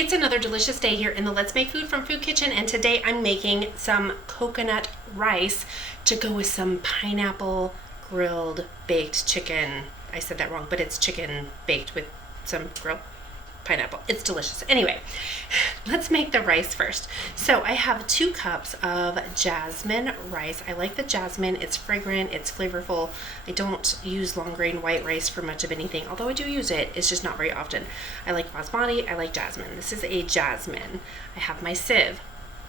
It's another delicious day here in the Let's Make Food from Food Kitchen, and today I'm making some coconut rice to go with some pineapple grilled baked chicken. I said that wrong, but it's chicken baked with some grilled pineapple. It's delicious. Anyway, let's make the rice first. So I have 2 cups of Jasmine rice. I like the Jasmine. It's fragrant, it's flavorful. I don't use long grain white rice for much of anything, although I do use it. It's just not very often. I like basmati, I like Jasmine. This is a Jasmine. I have my sieve.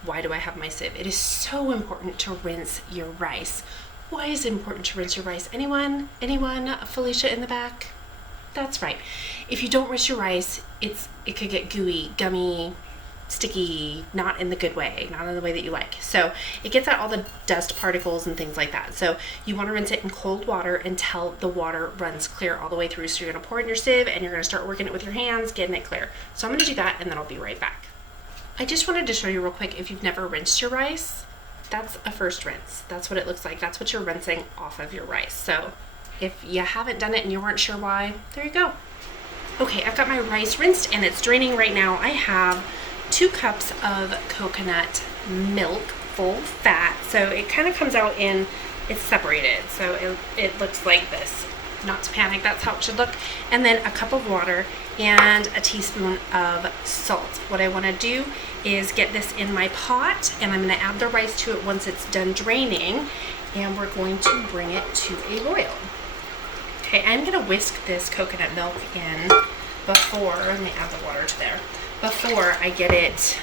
Why do I have my sieve? It is so important to rinse your rice. Why is it important to rinse your rice? Anyone? Felicia in the back? That's right. If you don't rinse your rice, it could get gooey, gummy, sticky, not in the good way, not in the way that you like. So it gets out all the dust particles and things like that. So you want to rinse it in cold water until the water runs clear all the way through. So you're going to pour it in your sieve and you're going to start working it with your hands, getting it clear. So I'm going to do that and then I'll be right back. I just wanted to show you real quick, if you've never rinsed your rice, that's a first rinse. That's what it looks like. That's what you're rinsing off of your rice. So if you haven't done it and you weren't sure why, there you go. Okay, I've got my rice rinsed and it's draining right now. I have 2 cups of coconut milk, full fat. So it kind of comes out it's separated. So it looks like this. Not to panic, that's how it should look. And then a cup of water and a teaspoon of salt. What I want to do is get this in my pot and I'm going to add the rice to it once it's done draining, and we're going to bring it to a boil. Okay, I'm going to whisk this coconut milk in let me add the water to there, before I get it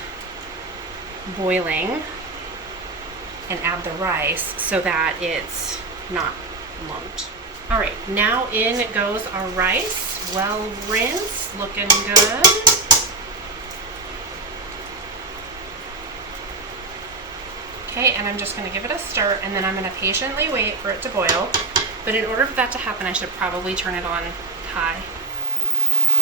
boiling and add the rice so that it's not lumped. All right, now in goes our rice, well rinsed, looking good. Okay, and I'm just going to give it a stir, and then I'm going to patiently wait for it to boil. But in order for that to happen, I should probably turn it on high.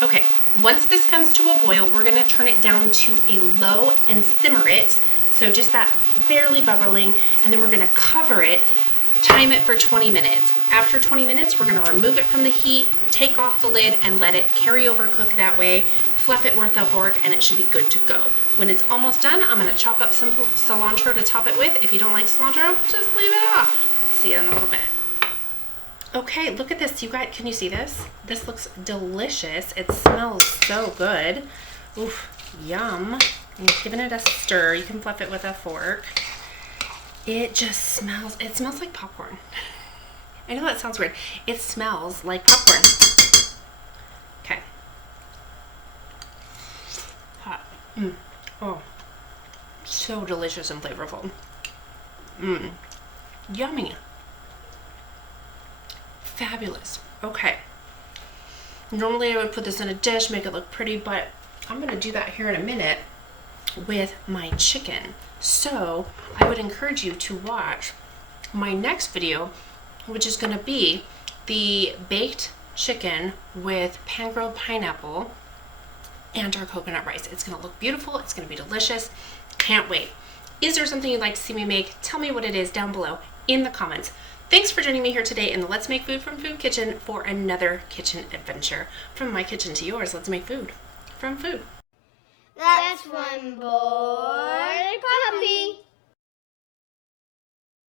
Okay, once this comes to a boil, we're going to turn it down to a low and simmer it. So just that barely bubbling, and then we're going to cover it, time it for 20 minutes. After 20 minutes, we're going to remove it from the heat, take off the lid, and let it carry over cook that way. Fluff it with a fork, and it should be good to go. When it's almost done, I'm going to chop up some cilantro to top it with. If you don't like cilantro, just leave it off. See you in a little bit. Okay, look at this. You guys, can you see this? This looks delicious. It smells so good. Oof, yum. I'm giving it a stir. You can fluff it with a fork. It smells like popcorn. I know that sounds weird. It smells like popcorn. Okay. Hot. Oh, so delicious and flavorful. Yummy. Fabulous. Okay. Normally I would put this in a dish, make it look pretty, but I'm going to do that here in a minute with my chicken. So I would encourage you to watch my next video, which is going to be the baked chicken with pan-grilled pineapple and our coconut rice. It's going to look beautiful. It's going to be delicious. Can't wait. Is there something you'd like to see me make? Tell me what it is down below in the comments. Thanks for joining me here today in the Let's Make Food from Food Kitchen for another kitchen adventure. From my kitchen to yours, let's make food from food. That's one boy puppy.